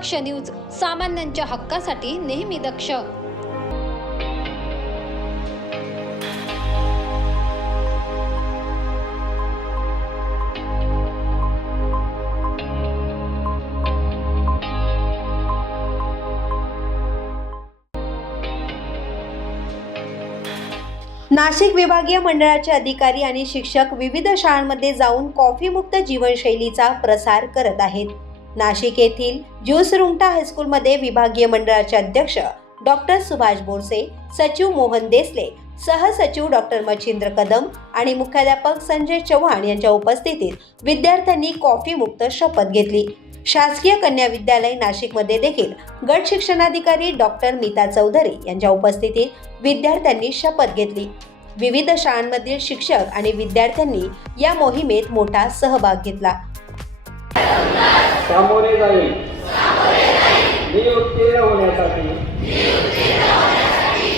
दक्ष news सामान्यांच्या हक्कासाठी नेहमी दक्ष. नाशिक विभागीय मंडळाचे अधिकारी आणि शिक्षक विविध शाळांमध्ये जाऊन कॉफीमुक्त जीवनशैलीचा प्रसार करत आहेत. नाशिक येथील ज्यूस रुंगटा हायस्कूलमध्ये विभागीय मंडळाचे अध्यक्ष डॉक्टर सुभाष बोरसे सचिव मोहन देसले सहसचिव डॉक्टर मच्छिंद्र कदम आणि मुख्याध्यापक संजय चव्हाण यांच्या उपस्थितीत विद्यार्थ्यांनी कॉफी मुक्त शपथ घेतली. शासकीय कन्या विद्यालय नाशिकमध्ये देखील गट शिक्षणाधिकारी डॉक्टर मीता चौधरी यांच्या उपस्थितीत विद्यार्थ्यांनी शपथ घेतली. विविध शाळांमधील शिक्षक आणि विद्यार्थ्यांनी या मोहिमेत मोठा सहभाग घेतला. सामोरे जाईल. मी उत्तीर्ण होण्यासाठी.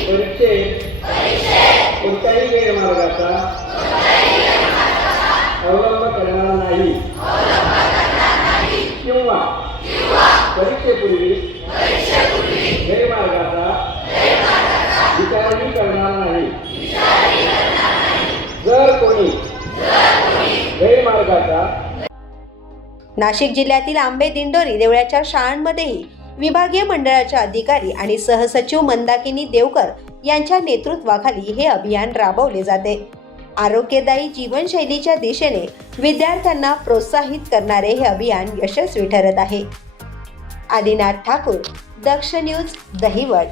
परीक्षेत कोणत्याही गैरमार्गाचा अवलंब करणार नाही. किंवा परीक्षेपूर्वी गैरमार्गाचा विचारही करणार नाही. जर कोणी गैरमार्गाचा नाशिक जिल्ह्यातील आंबे दिंडोरी देवळाच्या शाळांमध्येही विभागीय मंडळाच्या अधिकारी आणि सहसचिव मंदाकिनी देवकर यांच्या नेतृत्वाखाली हे अभियान राबवले जाते. आरोग्यदायी जीवनशैलीच्या दिशेने विद्यार्थ्यांना प्रोत्साहित करणारे हे अभियान यशस्वी ठरत आहे. आदिनाथ ठाकूर दक्ष न्यूज दहिवट